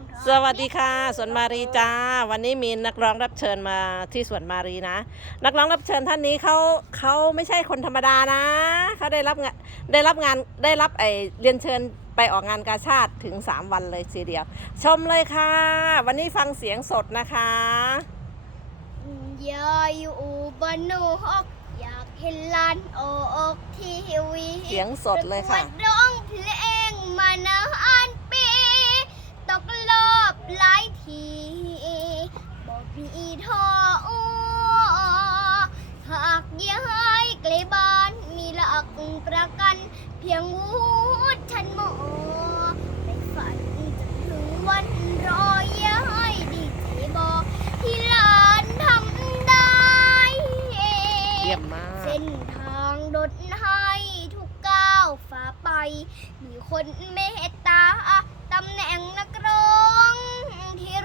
างทองสวัสดีค่ะสวนมารีจ้า วันนี้มีนักร้องรับเชิญมาที่สวนมารีนะ นักร้องรับเชิญท่านนี้เขาเขาไม่ใช่คนธรรมดานะเขาได้รับงานได้รับงานได้รับไอเรียนเชิญไปออกงานกาชาติถึง 3 วันเลยทีเดียว ชมเลยค่ะ วันนี้ฟังเสียงสดนะคะยายอยู่บนนอกอยากเห็นลานโอกทีวีเสียงสดเลยค่ะ หลายทีบอกมีท่ออ้อหากย้ายไกลบ้านมีหลักประกัน เพียงวูดฉันหมอในฝันจะถึงวันรอย้ายดีใจบอกที่หลานทำได้เยี่ยมมากเส้นทางดดให้ทุกก้าวฝ่าไป มีคนเมตตาตำแหน่งนักร้อง ที่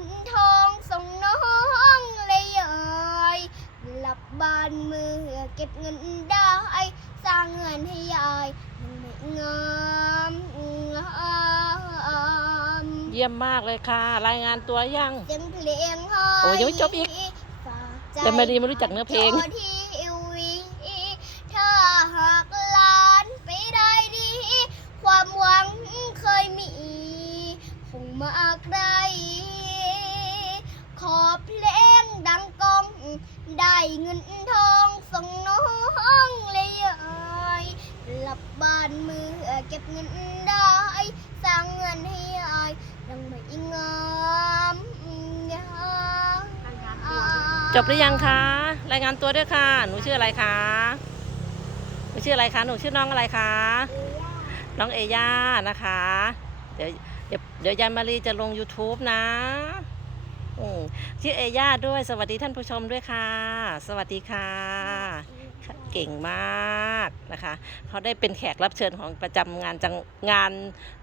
นทองส่งน้องเลยยายกลับบ้านมือเก็บเงินได้สร้างเงินให้ยายยังไม่งามงามเยี่ยมมากเลยค่ะ รายงานตัวยังเสียงเพลงให้โอ้ยยังไม่จบอีก ฝากใจแต่มารีไม่รู้จักเนื้อเพลงจอที เงินทองส่งน้องเลยยายกลับบ้านมือเก็บเงินได้สร้างเงินให้ยายยังไม่งามจบหรือยังคะ รายงานตัวด้วยค่ะ หนูชื่ออะไรคะ หนูชื่ออะไรคะ หนูชื่อน้องอะไรคะ น้องเอย่านะคะ เดี๋ยวเดี๋ยวเดี๋ยวยายมารีจะลง YouTube นะ อืมชื่อเอย่าด้วย สวัสดีท่านผู้ชมด้วยค่ะ สวัสดีค่ะ เก่งมากนะคะเขาได้เป็นแขกรับเชิญของประจำงานจังงาน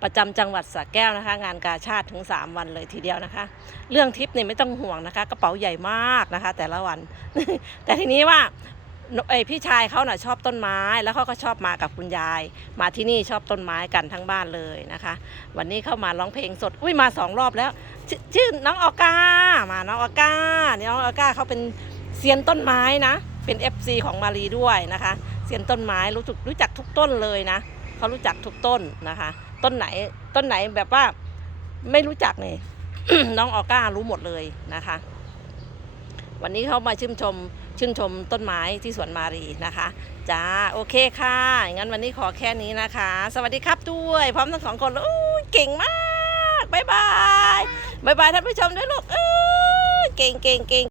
ประจำจังหวัดสระแก้วนะคะ งานกาชาติถึง 3 วันเลยทีเดียวนะคะ เรื่องทริปเนี่ยไม่ต้องห่วงนะคะ กระเป๋าใหญ่มากนะคะ แต่ละวัน แต่ทีนี้ว่า ไอพี่ชายเขาน่ะชอบต้นไม้ แล้วเขาก็ชอบมากับคุณยาย มาที่นี่ชอบต้นไม้กันทั้งบ้านเลยนะคะ วันนี้เข้ามาร้องเพลงสด อุ้ยมาสองรอบแล้วชชื่อน้องออก้า มาน้องออก้านี่น้องออก้าเขาเป็นเซียนต้นไม้นะ เป็น FC ของมารีด้วยนะคะเซียนต้นไม้รู้จักรู้จักทุกต้นเลยนะเขารู้จักทุกต้นนะคะ ต้นไหนต้นไหนแบบว่าไม่รู้จักเนี่ยน้องออก้ารู้หมดเลยนะคะ วันนี้เขามาชื่นชมชื่นชมต้นไม้ที่สวนมารีนะคะจ้าโอเคค่ะงั้นวันนี้ขอแค่นี้นะคะ สวัสดีครับด้วย พร้อมทั้งสองคนแล้วอู้ยเก่งมากบายบายบายบายท่านผู้ชมด้วยลูกเออเก่งเก่งเก่ง